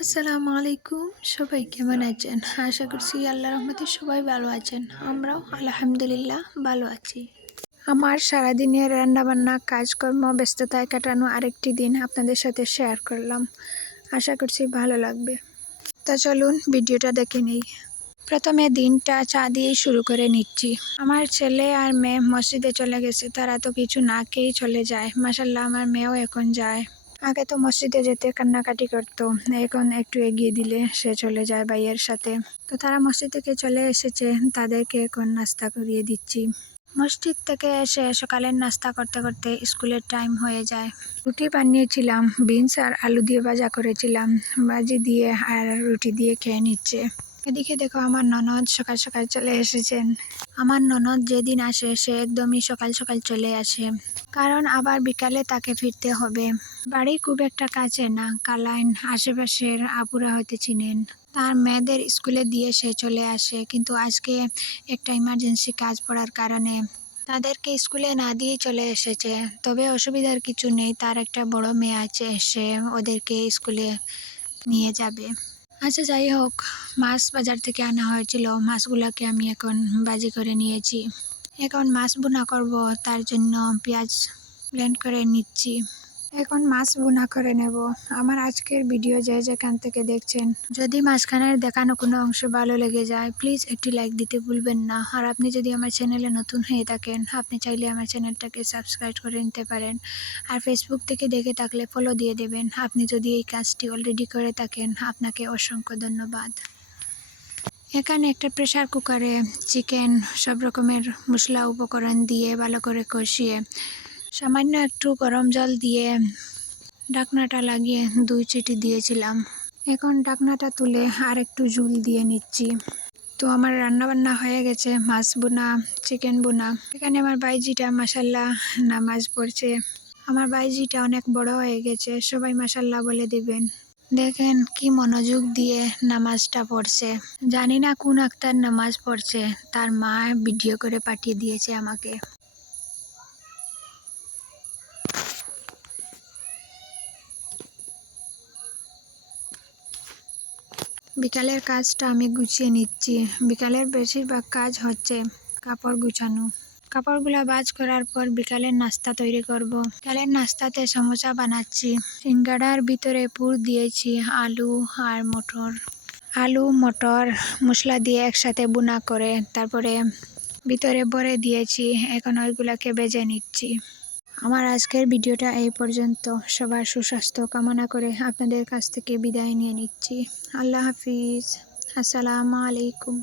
আসসালামু আলাইকুম। সবাই কেমন আছেন? আশা করছি আল্লাহ রহমতে সবাই ভালো আছেন। আমরাও আলহামদুলিল্লাহ ভালো আছি। আমার সারাদিনের রান্নাবান্না, কাজকর্ম, ব্যস্ততায় কাটানো আরেকটি দিন আপনাদের সাথে শেয়ার করলাম। আশা করছি ভালো লাগবে। তা চলুন, ভিডিওটা দেখে নিই। প্রথমে দিনটা চা দিয়েই শুরু করে নিচ্ছি। আমার ছেলে আর মেয়ে মসজিদে চলে গেছে। তারা তো কিছু না খেয়েই চলে যায়। মাসাল্লাহ আমার মেয়েও এখন যায়। আগে তো মসজিদে যেতে কান্নাকাটি করতো, এখন একটু এগিয়ে দিলে সে চলে যায় ভাইয়ের সাথে। তো তারা মসজিদ থেকে চলে এসেছে, তাদেরকে এখন নাস্তা করিয়ে দিচ্ছি। মসজিদ থেকে এসে সকালের নাস্তা করতে করতে স্কুলের টাইম হয়ে যায়। রুটি বানিয়েছিলাম, বিনস আর আলু দিয়ে ভাজা করেছিলাম। ভাজি দিয়ে আর রুটি দিয়ে খেয়ে নিচ্ছে। এদিকে দেখো আমার ননদ সকাল সকাল চলে এসেছেন। আমার ননদ যেদিন আসে সে একদমই সকাল সকাল চলে আসে। কারণ আবার বিকালে তাকে ফিরতে হবে। বাড়ি খুব একটা কাছে না, কালাইন আশেপাশের আপুরা হয়তো চিনেন। তার মেয়েদের স্কুলে দিয়ে সে চলে আসে, কিন্তু আজকে একটা ইমার্জেন্সি কাজ পড়ার কারণে তাদেরকে স্কুলে না দিয়ে চলে এসেছে। তবে অসুবিধার কিছু নেই, তার একটা বড় মেয়ে আছে, সে ওদেরকে স্কুলে নিয়ে যাবে। আচ্ছা যাই হোক, মাছ বাজার থেকে আনা হয়েছিল। মাছগুলোকে আমি এখন বাজি করে নিয়েছি। এখন মাছ বোনা করব, তার জন্য পেঁয়াজ ব্লেন্ড করে নিচ্ছি। এখন মাছ বোনা করে নেব। আমার আজকের ভিডিও যে যেখান থেকে দেখছেন, যদি মাঝখানের দেখানো কোনো অংশ ভালো লেগে যায় প্লিজ একটি লাইক দিতে ভুলবেন না। আর আপনি যদি আমার চ্যানেলে নতুন হয়ে থাকেন, আপনি চাইলে আমার চ্যানেলটাকে সাবস্ক্রাইব করে নিতে পারেন। আর ফেসবুক থেকে দেখে থাকলে ফলো দিয়ে দেবেন। আপনি যদি এই কাজটি অলরেডি করে থাকেন, আপনাকে অসংখ্য ধন্যবাদ। এখানে একটা প্রেসার কুকারে চিকেন সব রকমের মশলা উপকরণ দিয়ে ভালো করে কষিয়ে সামান্য একটু গরম জল দিয়ে ডাকনাটা লাগিয়ে দুই চিটি দিয়েছিলাম। এখন ডাকনাটা তুলে আর একটু জুল দিয়ে নিচ্ছি। তো আমার রান্না বান্না হয়ে গেছে, মাছ বোনা চিকেন বোনা। এখানে আমার বাইজিটা মাসাল্লাহ নামাজ পড়ছে। আমার বাইজিটা অনেক বড় হয়ে গেছে, সবাই মাসাল্লাহ বলে দিবেন। দেখেন কি মনোযোগ দিয়ে নামাজটা পড়ছে। জানি না কোন আক্তার নামাজ পড়ছে, তার মা ভিডিও করে পাঠিয়ে দিয়েছে আমাকে। বিকালের কাজটা আমি গুছিয়ে নিচ্ছি। বিকালের বেশিরভাগ কাজ হচ্ছে কাপড় গুছানো। কাপড়গুলো বাজ করার পর বিকালের নাস্তা তৈরি করব। বিকালের নাস্তাতে সমোসা বানাচ্ছি। সিঙ্গাড়ার ভিতরে পুর দিয়েছি, আলু আর মটর। আলু, মটর, মশলা দিয়ে একসাথে বুনা করে, তারপরে ভিতরে ভরে দিয়েছি, এখন ওইগুলাকে বেজে নিচ্ছি। আমার আজকের ভিডিওটা এই পর্যন্ত। সবার সুস্বাস্থ্য কামনা করে আপনাদের কাছ থেকে বিদায় নিয়ে নিচ্ছি। আল্লাহ হাফিজ। আসসালামু আলাইকুম।